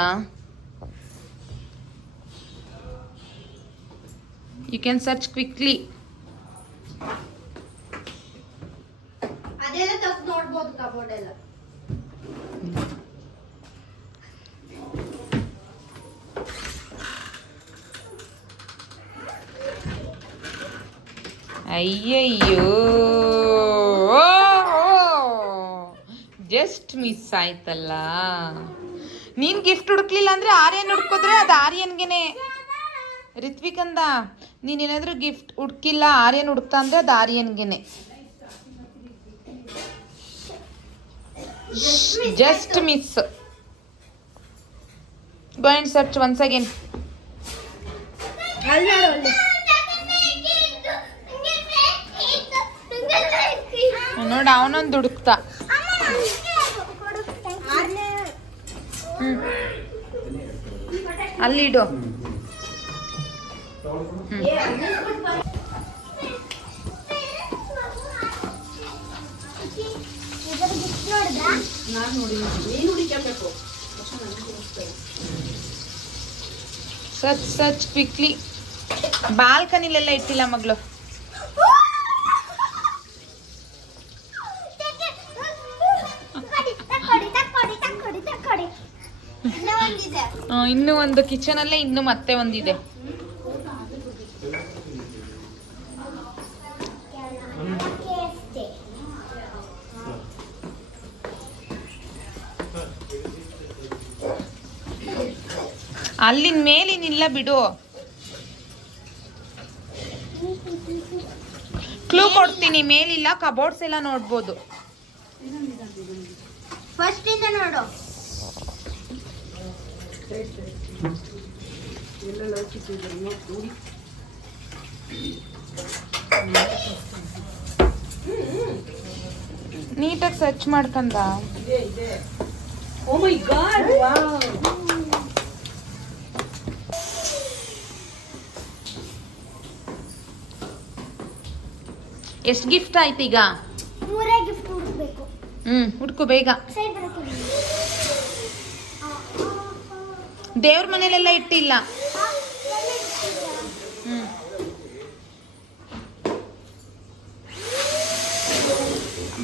You can search quickly. ಅದೆಲ್ಲ ತಪ್ಪು ನೋಡ್ಬೋದು ಕಬೋರ್ಡ್ ಎಲ್ಲ. ಅಯ್ಯಯ್ಯೋ ಜಸ್ಟ್ ಮಿಸ್ ಆಯ್ತಲ್ಲ. ನೀನ್ ಗಿಫ್ಟ್ ಹುಡುಕ್ಲಿಲ್ಲ ಅಂದ್ರೆ ಆರ್ಯನ್ ಹುಡ್ಕೋದ್ರೆ ಅದು ಆರ್ಯನ್ಗೆನೆ. ರಿತ್ವಿಕಂದ ನೀನೇನಾದ್ರೂ ಗಿಫ್ಟ್ ಹುಡ್ಕಿಲ್ಲ ಆರ್ಯನ್ ಹುಡುಕ್ತಾ ಅಂದ್ರೆ ಅದು ಆರ್ಯನ್ಗೆನೆ. Just miss. Go and search once again. ನೋಡ ಅವನೊಂದು ಹುಡುಕ್ತಾ. ಅಲ್ಲಿಡು. Such such quickly. ಬಾಲ್ಕನಿಲೆಲ್ಲ ಇಟ್ಟಿಲ್ಲ ಮಗಳು. ಇನ್ನೂ ಒಂದು ಕಿಚನ್ ಅಲ್ಲೇ ಇನ್ನು ಮತ್ತೆ ಒಂದಿದೆ. ಅಲ್ಲಿನ ಮೇಲಿನಿಲ್ಲ ಬಿಡು. ಕ್ಲೂ ಕೊಡ್ತೀನಿ, ಮೇಲಿಲ್ಲ, ಕಬೋರ್ಡ್ಸ್ ಎಲ್ಲ ನೋಡ್ಬೋದು. ಫಸ್ಟ್ ಇಂದ ನೋಡು. ನೀಟಾಗಿ ಸರ್ಚ್ ಮಾಡ್ಕಂದ. ಓ ಮೈ ಗಾಡ್, ವಾವ್. ಎಷ್ಟು ಗಿಫ್ಟ್ ಆಯ್ತು ಈಗ? 3 ಗಿಫ್ಟ್ ಹುಡುಕ್ಬೇಕು. ಹುಡ್ಕು ಬೇಗ. ದೇವ್ರ ಮನೇಲೆಲ್ಲ ಇಟ್ಟಿಲ್ಲ.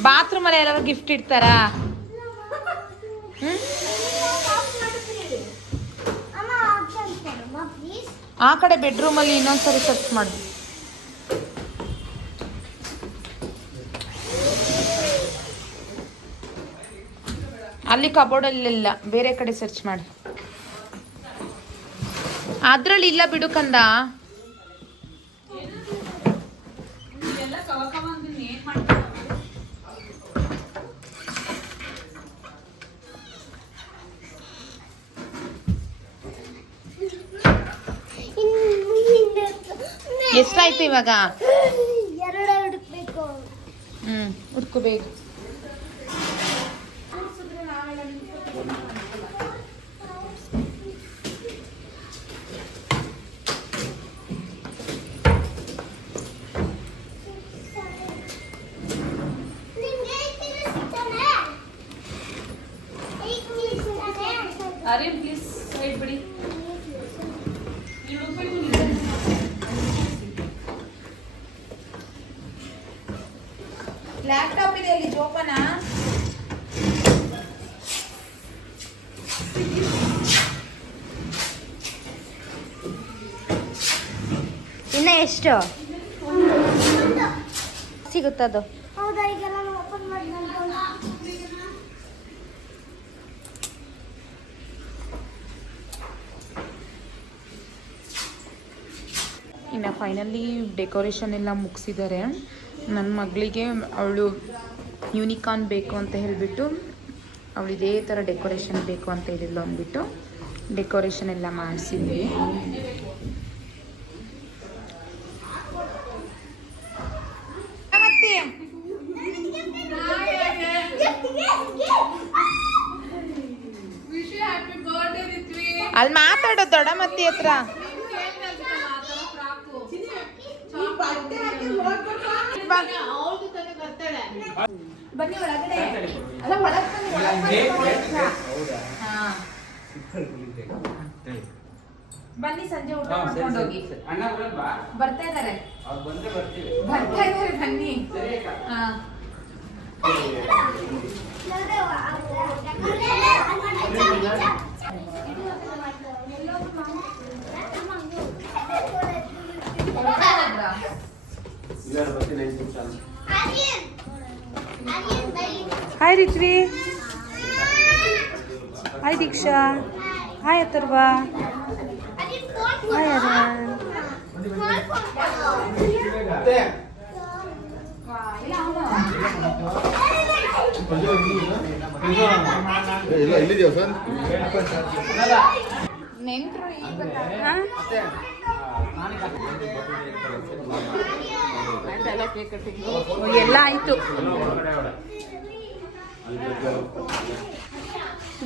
ಬಾತ್ರೂಮ್ ಅಲ್ಲಿ ಎಲ್ಲರೂ ಗಿಫ್ಟ್ ಇಡ್ತಾರಾ? ಆ ಕಡೆ ಬೆಡ್ರೂಮ್ ಅಲ್ಲಿ ಇನ್ನೊಂದ್ಸರಿ ಸರ್ಚ್ ಮಾಡು. ಅಲ್ಲಿ ಕಬೋರ್ಡಲ್ಲಿಲ್ಲ, ಬೇರೆ ಕಡೆ ಸರ್ಚ್ ಮಾಡಿ. ಅದ್ರಲ್ಲಿ ಇಲ್ಲ ಬಿಡು ಕಂದ. ಎಷ್ಟಾಯ್ತು ಇವಾಗ? 2 ಹುಡುಕ್ಬೇಕು. ಹುಡ್ಕು ಬೇಗ. ಆರ್ಯನ್ ಪ್ಲೀಸ್ ಸೈಡ್ ಬಿಡಿ. ಲ್ಯಾಪ್ಟಾಪ್ ಇದೆ ಇಲ್ಲಿ, ಜೋಪಾನ. ಇನ್ನ ಎಷ್ಟು ಸಿಗುತ್ತದು? ಹೌದಾ, ಈಗೆಲ್ಲ ಓಪನ್ ಮಾಡಿ. ಇನ್ನು ಫೈನಲಿ ಡೆಕೋರೇಷನ್ ಎಲ್ಲ ಮುಗಿಸಿದ್ದಾರೆ. ನನ್ನ ಮಗಳಿಗೆ ಅವಳು ಯೂನಿಕಾರ್ನ್ ಬೇಕು ಅಂತ ಹೇಳಿಬಿಟ್ಟು ಅವಳು ಇದೇ ಥರ ಡೆಕೋರೇಷನ್ ಬೇಕು ಅಂತ ಹೇಳಿದ್ಲು ಅಂದ್ಬಿಟ್ಟು ಡೆಕೋರೇಷನ್ ಎಲ್ಲ ಮಾಡಿಸಿದ್ವಿ. ಅಲ್ಲಿ ಮಾತಾಡೋ ದೊಡ್ಡ ಮತ್ತಿ ಹತ್ರ. ಬನ್ನಿ ಒಳಗಡೆ. ಅಲ್ಲ ಬನ್ನಿ, ಸಂಜೆ ಊಟ ಮಾಡ್ಕೊಂಡು ಹೋಗಿ. ಬರ್ತಾ ಇದಾರೆ ಬನ್ನಿ. ಹಾಯ್ ರಿತ್ವಿ, ಹಾಯ್ ದೀಕ್ಷಾ, ಹಾಯ್ ಅಥರ್ವ, ಹಾಯ್ ಅರನ್. ಎಲ್ಲ ಆಯ್ತು.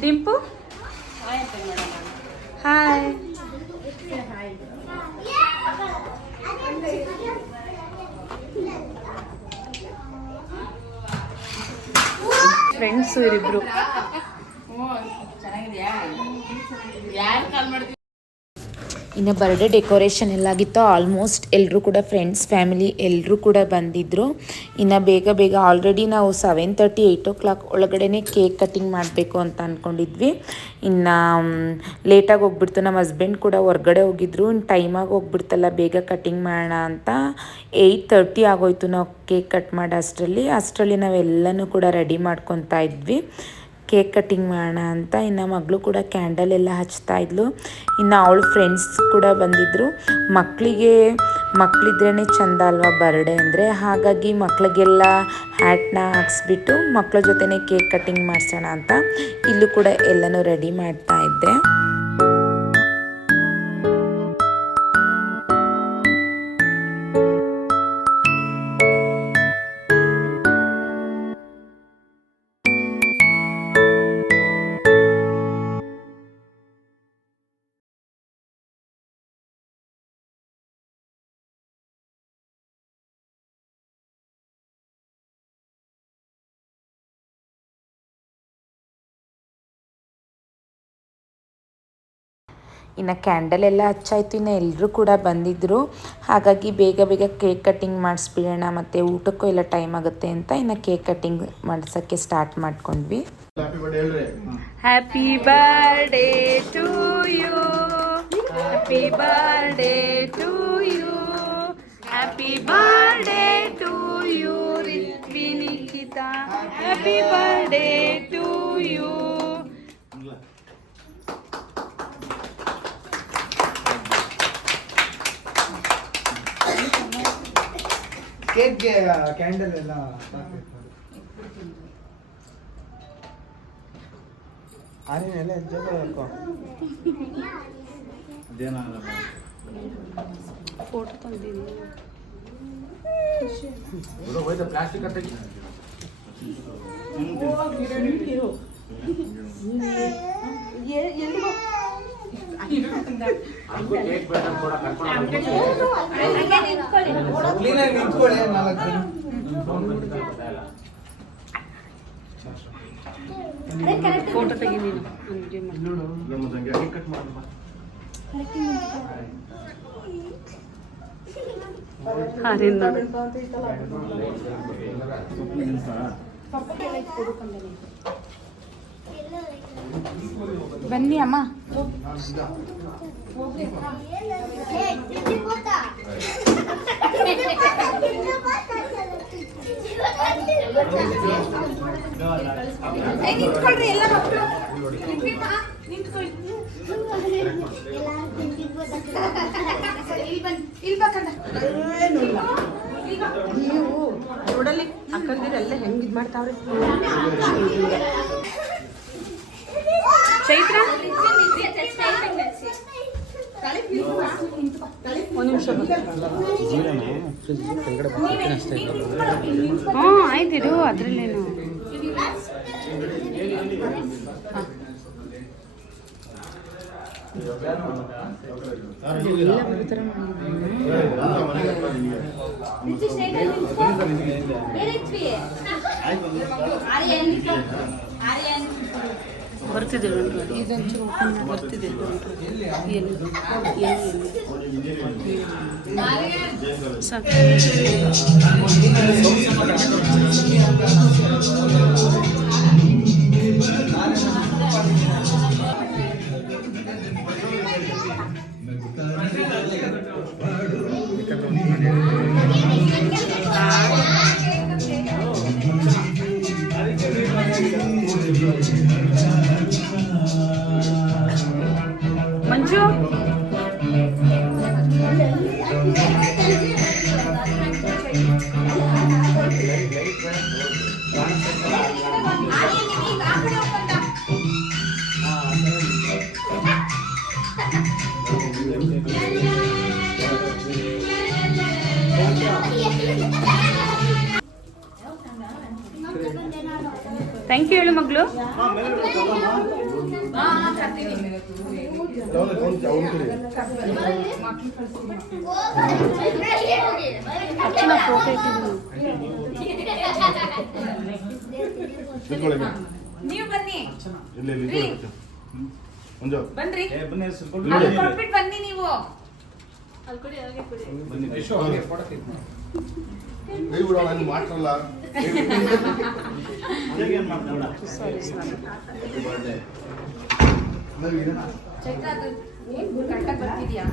ಡಿಂಪು ಹಾಯ್. ಫ್ರೆಂಡ್ಸು ಇವರಿಬ್ರು. ಇನ್ನು ಬರ್ಡೇ ಡೆಕೋರೇಷನ್ ಎಲ್ಲಾಗಿತ್ತು. ಆಲ್ಮೋಸ್ಟ್ ಎಲ್ಲರೂ ಕೂಡ ಫ್ರೆಂಡ್ಸ್ ಫ್ಯಾಮಿಲಿ ಎಲ್ಲರೂ ಕೂಡ ಬಂದಿದ್ದರು. ಇನ್ನು ಬೇಗ ಬೇಗ ಆಲ್ರೆಡಿ ನಾವು 7:30 8 o'clock ಒಳಗಡೆ ಕೇಕ್ ಕಟ್ಟಿಂಗ್ ಮಾಡಬೇಕು ಅಂತ ಅಂದ್ಕೊಂಡಿದ್ವಿ. ಇನ್ನು ಲೇಟಾಗಿ ಹೋಗ್ಬಿಡ್ತು. ನಮ್ಮ ಹಸ್ಬೆಂಡ್ ಕೂಡ ಹೊರ್ಗಡೆ ಹೋಗಿದ್ರು. ಇನ್ನು ಟೈಮಾಗಿ ಹೋಗ್ಬಿಡ್ತಲ್ಲ, ಬೇಗ ಕಟ್ಟಿಂಗ್ ಮಾಡೋಣ ಅಂತ 8:30 ಆಗೋಯ್ತು ನಾವು ಕೇಕ್ ಕಟ್ ಮಾಡೋ ಅಷ್ಟರಲ್ಲಿ ನಾವೆಲ್ಲನೂ ಕೂಡ ರೆಡಿ ಮಾಡ್ಕೊತಾ ಇದ್ವಿ ಕೇಕ್ ಕಟ್ಟಿಂಗ್ ಮಾಡೋಣ ಅಂತ. ಇನ್ನು ಮಗಳು ಕೂಡ ಕ್ಯಾಂಡಲ್ ಎಲ್ಲ ಹಚ್ತಾ ಇದ್ಲು. ಇನ್ನು ಅವಳ ಫ್ರೆಂಡ್ಸ್ ಕೂಡ ಬಂದಿದ್ದರು. ಮಕ್ಕಳಿದ್ರೇ ಚೆಂದ ಅಲ್ವಾ ಬರ್ಡೇ ಅಂದರೆ. ಹಾಗಾಗಿ ಮಕ್ಕಳಿಗೆಲ್ಲ ಹ್ಯಾಟ್ನ ಹಾಕ್ಸ್ಬಿಟ್ಟು ಮಕ್ಕಳ ಜೊತೆನೇ ಕೇಕ್ ಕಟ್ಟಿಂಗ್ ಮಾಡಿಸೋಣ ಅಂತ ಇಲ್ಲೂ ಕೂಡ ಎಲ್ಲನೂ ರೆಡಿ ಮಾಡ್ತಾ ಇದ್ದೆ. ಇನ್ನು ಕ್ಯಾಂಡಲ್ ಎಲ್ಲ ಹಚ್ಚಾಯಿತು. ಇನ್ನು ಎಲ್ಲರೂ ಕೂಡ ಬಂದಿದ್ದರು. ಹಾಗಾಗಿ ಬೇಗ ಬೇಗ ಕೇಕ್ ಕಟ್ಟಿಂಗ್ ಮಾಡಿಸ್ಬಿಡೋಣ, ಮತ್ತು ಊಟಕ್ಕೂ ಎಲ್ಲ ಟೈಮ್ ಆಗುತ್ತೆ ಅಂತ ಇನ್ನು ಕೇಕ್ ಕಟ್ಟಿಂಗ್ ಮಾಡಿಸೋಕ್ಕೆ ಸ್ಟಾರ್ಟ್ ಮಾಡ್ಕೊಂಡ್ವಿ. Happy birthday to you, happy birthday to you, happy birthday to you Ritvi Nikhita, happy birthday to you. ಕೇಕ್ಗೆ ಕ್ಯಾಂಡಲ್ ಎಲ್ಲ ಆರಿನೆಲ್ಲ ಫೋಟೋ ತಂದಿದ್ದೀನಿ. ಪ್ಲಾಸ್ಟಿಕ್ ಫೋಟೋ ತೆಗಿದ್ದೀನಿ. ಹಾಂ ನೋಡಿ. ಬನ್ನಿ ಅಮ್ಮ. ನಿಂತ್ಕೊಳ್ರಿ ಎಲ್ಲ ಮಕ್ಕಳು, ನೀವು ನೋಡಲ್ಲಿ ಅಕ್ಕಂದಿರೆಲ್ಲ ಹೆಂಗೆ ಇದು ಮಾಡ್ತಾವ್ರೆ. ಚೈತ್ರ ಒಂದು ನಿಮಿಷ. ಹ್ಞೂ ಆಯ್ತು, ಇರು ಅದರಲ್ಲೇನು. ಬರ್ತಿದೆ ಬರ್ತಿದೆ ಸಾಕು. ಮಂಜು ಥ್ಯಾಂಕ್ ಯು ಹೇಳು ಮಗಳು. ಅರ್ಚನಾ ಫೋಟೋ ನೀವು ಬನ್ನಿ ಬನ್ರಿ ಕೊಟ್ಬಿಟ್ಟು ಬನ್ನಿ ನೀವು. ಮಾಡ್ರಲ್ಲ ಚೈತ್ರ ಅದು ಕರೆಕ್ಟಾಗಿ ಬರ್ತಿದ್ಯಾ?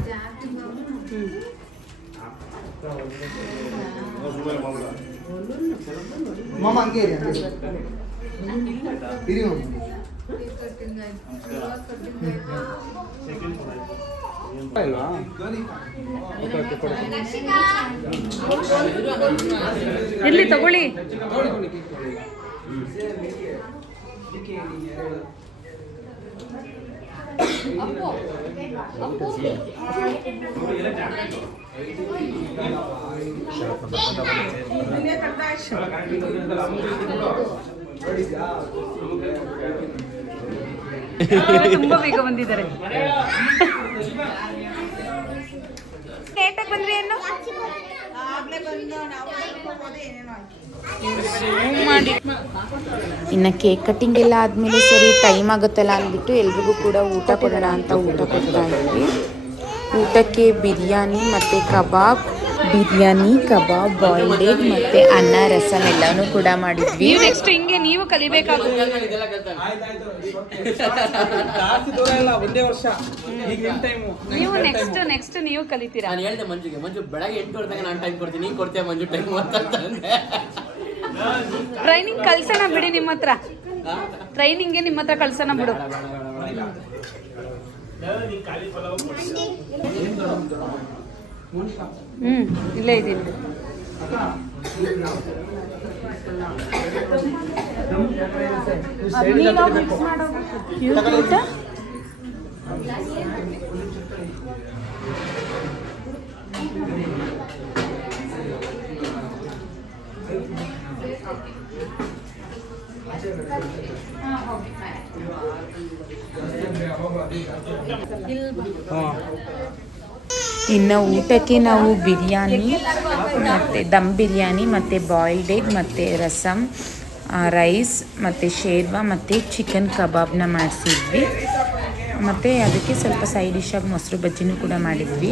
ಮಾಮ ಹಂಗೆ ಇರಿ ಇರಿ ಮಾಮ. ಇಲ್ಲಿ ತಗೊಳ್ಳಿ. ತುಂಬಾ ಬೇಗ ಬಂದಿದ್ದಾರೆ. ಲೇಟಾಗಿ ಬಂದ್ರಿ ಏನು ಇನ್ನು ಕೇಕ್ ಕಟ್ಟಿಂಗ್ ಎಲ್ಲ ಆದಮೇಲೆ ಸರಿ ಟೈಮ್ ಆಗುತ್ತಲ್ಲ ಅಂದ್ಬಿಟ್ಟು ಎಲ್ರಿಗೂ ಕೂಡ ಊಟ ಕೊಡೋಣ ಅಂತ ಊಟ ಕೊಡ್ತಾ ಇದ್ವಿ. ಊಟಕ್ಕೆ ಬಿರಿಯಾನಿ ಮತ್ತು ಕಬಾಬ್, ಬಾಯ್ಲ್ಡ್ ಎಗ್ ಮತ್ತು ಅನ್ನ ರಸಮ್ ಎಲ್ಲನೂ ಕೂಡ ಮಾಡಿದ್ವಿ. ನೆಕ್ಸ್ಟ್ ಹಿಂಗೆ ನೀವು ಕಲಿಬೇಕಾಗುತ್ತೆ. ಒಂದೇ ವರ್ಷ ಈಗ ನಿಮ್ಮ ಟೈಮು. ನೀವು ನೆಕ್ಸ್ಟ್ ನೀವು ಕಲಿತೀರಾ. ನಾನು ಹೇಳ್ದೆ ಮಂಜುಗೆ, ಮಂಜು ಬೆಳಗ್ಗೆ 8 ಗಂಟೆಗೆ ನಾನು ಟೈಮ್ ಕೊಡ್ತೀನಿ, ನೀನು ಕೊಡ್ತೀಯ ಮಂಜು ಟೈಮ್ ಅಂತಂದೆ. ಟ್ರೈನಿಂಗ್ ಕಳ್ಸೋಣ ಬಿಡಿ ನಿಮ್ಮ ಹತ್ರ. ಟ್ರೈನಿಂಗ್ಗೆ ನಿಮ್ಮ ಹತ್ರ ಕಳ್ಸೋಣ ಬಿಡು. ಇಲ್ಲೇ ಇದ್ದೀನಿ. ಊಟ ಇನ್ನು ಊಟಕ್ಕೆ ನಾವು ಬಿರಿಯಾನಿ ಮತ್ತು ದಮ್ ಬಿರಿಯಾನಿ ಮತ್ತು ಬಾಯ್ಲ್ಡ್ ಎಗ್ ಮತ್ತು ರಸಮ್, ರೈಸ್ ಮತ್ತು ಶೇರ್ವಾ ಮತ್ತು ಚಿಕನ್ ಕಬಾಬ್ನ ಮಾಡಿಸಿದ್ವಿ. ಮತ್ತು ಅದಕ್ಕೆ ಸ್ವಲ್ಪ ಸೈಡ್ ಡಿಶಾಗಿ ಮೊಸರು ಬಜ್ಜಿನೂ ಕೂಡ ಮಾಡಿದ್ವಿ.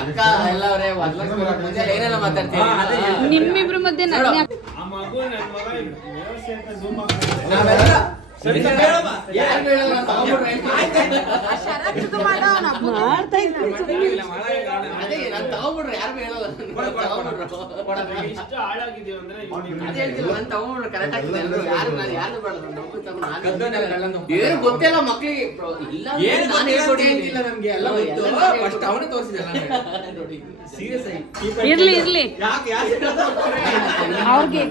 ಅಕ್ಕ ಎಲ್ಲ ಅವರೇ ಮುಂಚೆ ಏನೆಲ್ಲ ಮಾತಾಡ್ತೀವಿ. ನಿಮ್ಮಿಬ್ರ ಮಧ್ಯೆ ನನ್ನ ಗೊತ್ತಿಲ್ಲ ಮಕ್ಳಿಗೆ ಇರ್ಲಿ ಇರ್ಲಿ ಅವ್ರಿಗೆ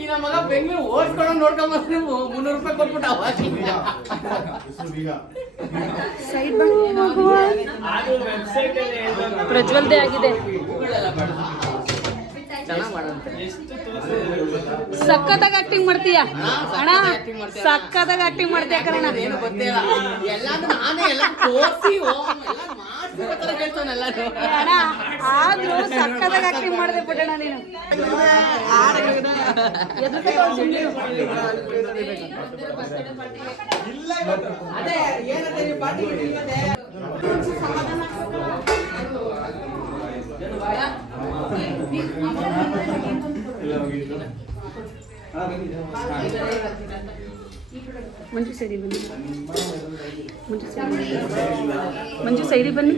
ಈ ನಮ್ಮ ಮಗ ಬೆಂಗಳೂರು ಓಡಿಸ್ಕೊಂಡು ನೋಡ್ಕೊಂಡ್ಬಂದ್ರೆ 300 ರೂಪಾಯಿ ಕೊಟ್ಬಿಟ್ಟು ಪ್ರಜ್ವಲ್ದೇ ಆಗಿದೆ. ಸಕ್ಕತ್ತಾಗಿ ಆಕ್ಟಿಂಗ್ ಮಾಡ್ತೀಯ ಅಣ್ಣ, ಸಕ್ಕತ್ತಾಗಿ ಆಕ್ಟಿಂಗ್ ಮಾಡ್ತೀಯ ಕಣ. ಏನು ಗೊತ್ತಿಲ್ಲ, ಎಲ್ಲ ನಾನೇ ಎಲ್ಲ ತೋರಿಸಿ ಹೇಳ್ತಾನಲ್ಲ ಅಣ್ಣ ಆದ್ರೂ ಸಕ್ಕದಾಗ ಆಕ್ಟಿಂಗ್ ಮಾಡಿದೆ ಪುಟ್ಟಣ ನೀನು. ಅದೇ ಏನಂತ ಪಾರ್ಟಿ ಮಂಜು ಸೈಡಿ ಬನ್ನಿ, ಮಂಜು ಸೈಡಿ ಬನ್ನಿ.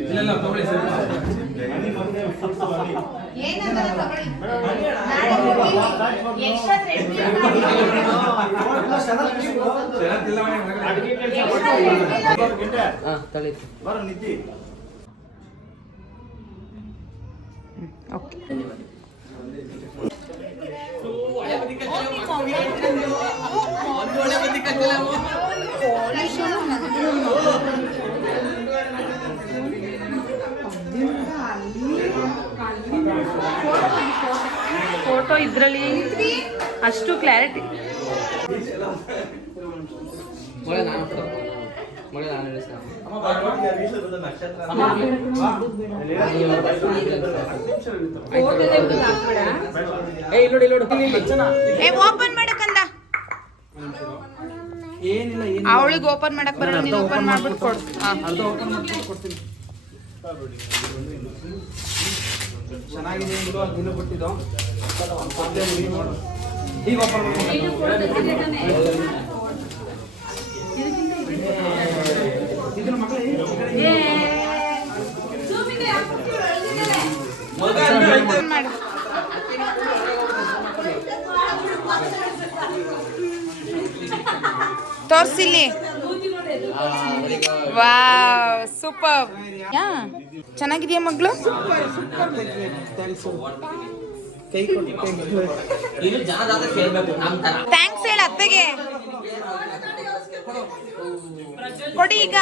ಓಕೆ ಒಂದು ಒಳ್ಳೆ ಬುದ್ಧಿ ಕಲಿಲ್ಲ ಫೋಟೋ ಇದರಲ್ಲಿ ಅಷ್ಟು ಕ್ಲಾರಿಟಿ. ಮೊಳೆ ನಾನು ಹೇಳಿಸ್ತಾ ಓಪನ್ ಮಾಡಕ್ಕಂದ ಅವಳಿಗೆ ಓಪನ್ ಮಾಡಕ್ ಬರಲ್ಲ, ನೀನು ಓಪನ್ ಮಾಡ್ಬಿಟ್ಟು ಕೊಡು. ಚೆನ್ನಾಗಿದೆ ಇದು ದಿನ ಬಿಟ್ಟಿದ್ದು ಈಗ ಓಪನ್ ಇದನ್ನ ಮಕ್ಕಳು ಮಾಡು. ತೋರ್ಸಿಲ್ಲಿ. Wow super. ಚೆನ್ನಾಗಿದೆಯಾ ಮಗಳು? ಇದು ಜನ ಜಾತ್ರೆ ಕೇಳ್ಬೇಕು ನಮ್ಮ ತರ. ಥ್ಯಾಂಕ್ಸ್ ಹೇಳ ಅತ್ತೆಗೆ. ಕೊಡಿ ಈಗ.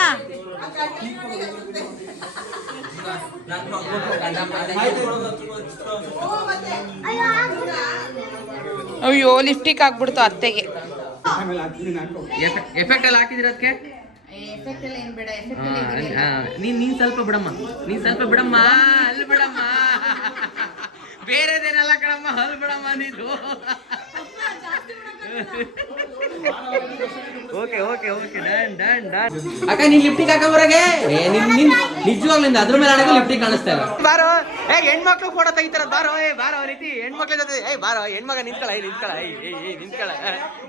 ಅಯ್ಯೋ ಲಿಫ್ಟಿಗೆ ಆಗ್ಬಿಡ್ತು ಅತ್ತೆಗೆ. ಎಫೆಕ್ಟ್ ಎಲ್ಲ ಹಾಕಿದಿರ ಅದಕ್ಕೆ? ನೀನ್ ಸ್ವಲ್ಪ ಬಿಡಮ್ಮ, ಅಲ್ಲಿ ಬಿಡಮ್ಮ, ಬೇರೆದೇನಲ್ಲ ಕಣಮ್ಮ, ಅಲ್ಲಿ ಬಿಡಮ್ಮ ನೀನು. ಓಕೆ ಅಕ್ಕ ನೀನ್ ಲಿಫ್ಟಿಗೆ ಹಾಕೋವರೆಗೆ ನಿಜವಾಗ್ಲಿಂದ ಅದ್ರ ಮೇಲೆ ಆಡೋದು ಲಿಫ್ಟಿಗೆ ಕಾಣಿಸ್ತಾ ಇಲ್ಲ. ಬಾರೋ ಹೆಣ್ಮಕ್ಳು ಫೋಟೋ ತೆಗಿತಾರ, ಬಾರೋ ಬಾರೋ ರೀತಿ ಹೆಣ್ಮಕ್ಳ ಜೊತೆ ಬಾರೋ ಹೆಣ್ಮಗ ನಿಂತ್ಕೊಳ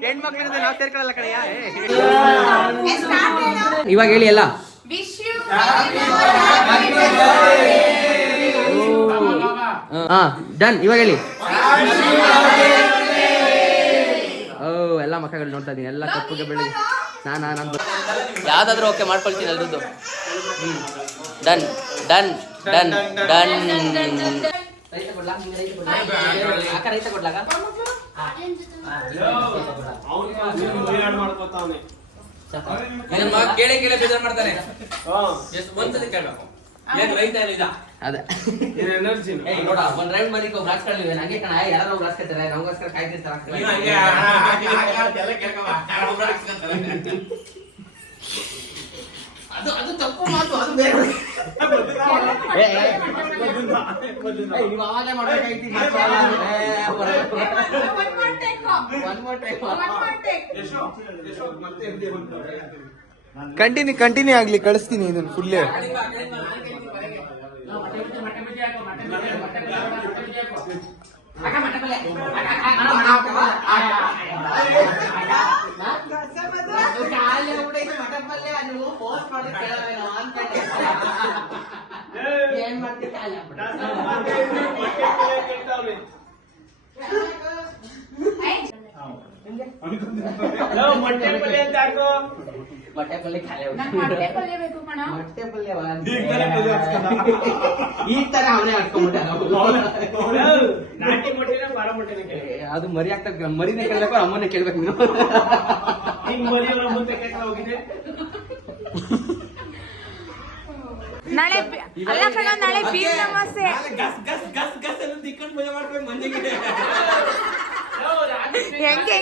ಹೆಣ್ಮಕ್ಳ ಜೊತೆ ನಾವು ಸೇರ್ಕೊಳ್ಳಲ್ಲ ಕಣಯ್ಯ. ಇವಾಗ ಹೇಳಿ ಎಲ್ಲ. ಹಾ ಡನ್. ಇವಾಗ ಹೇಳಿ. ಓ ಎಲ್ಲ ಮಕ್ಕಳು ನೋಡ್ತಾ ಇದೀನಿ, ಎಲ್ಲ ಕಪ್ಪುಗೆ ಬೆಳಿಗ್ಗೆ ನಾನು ಯಾವ್ದಾದ್ರು ಓಕೆ ಮಾಡ್ಕೊಳ್ತೀನಿ ಅದ್ರದ್ದು. Done done done done. ರೈತ ಕೊಡ್ಲಾಗ ಕೇಳಿ ಬೇಜಾರು ಮಾಡ್ತಾನೆ. ಒಂದ್ಸತಿ ಕೇಳಬೇಕು ಅದೇ ನೋಡ ಒಂದ್ ರೈಡ್ ಮಾಡಿ ರಾಸ್ಕೊಳ್ಳಿ ನಂಗೆ ಕಣ ಯಾರು ರಾಸ್ಕೊತಾರೆ, ನಮಗೋಸ್ಕರ ಕಾಯ್ತಿರ್ತಾರೆ. ಅದು ತಪ್ಪು ಮಾತು, ಅದು ಬೇರೆ. ನೀವು ಅವಾಗಲೇ ಮಾಡ್ಬೇಕಾಯ್ತು. ಕಂಟಿನ್ಯೂ ಆಗ್ಲಿ, ಕಳಿಸ್ತೀನಿ ಇದನ್ನ ಫುಲ್ಲೇ. ಏನ್ ಮಾಡ್ತಿಲ್ಲ ಮೊಟ್ಟೆ ಪಲ್ಯ ಈ ತರ ಅವನೇ ಹಾಕ್ಕೊಂಡ್ಬಿಟ್ಟ. ಅದು ಮರಿ ಆಗ್ತಕ್ಕ, ಮರಿನೇ ಕೇಳ್ಬೇಕು, ಅಮ್ಮನೇ ಕೇಳ್ಬೇಕು ನೀನು. ನಾಳೆ ಅಲ್ಲ ಕಣ, ನಾಳೆ ಬೀರ್ ನಮಾಸೆ. ಹೆಂಗೆ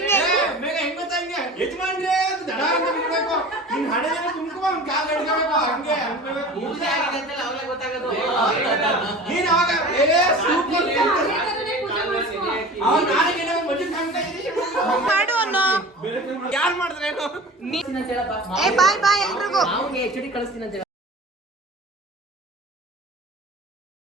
ಮಾಡ್ಬೇಕು ನಿನ್ ಹಣೆನ ತುಂಬ್ಕೊ ಅವ್ನ್ ಕಾಲ್ ಹಿಡ್ಕೋಬೇಕು ಹಂಗೆ ಮುಗ್ದೆ ಆಗಿದೆ ಅಂತಲ್ಲ ಅವಾಗಲೇ ಗೊತ್ತಾಗೋದು. ನೀನ್ ಅವಾಗ ಸೂಪರ್ ಅವ್ನು ನಾಳೆಗೆ ನಾವು ಮದುವೆ ಕಾಣ್ತಾ ಇದ್ದೀವಿ ಮಾಡು ಅನ್ನೋ ಯಾರು ಮಾಡಿದ್ರೇನು ಅಂತ ಹೇಳಪ್ಪ. ಬಾಯ್ ಬಾಯ್ ಎಲ್ರಿಗೂ. ಅವ್ನಿಗೆ HD ಕಳಿಸ್ತೀನಿ ಅಂತ ಹೇಳು.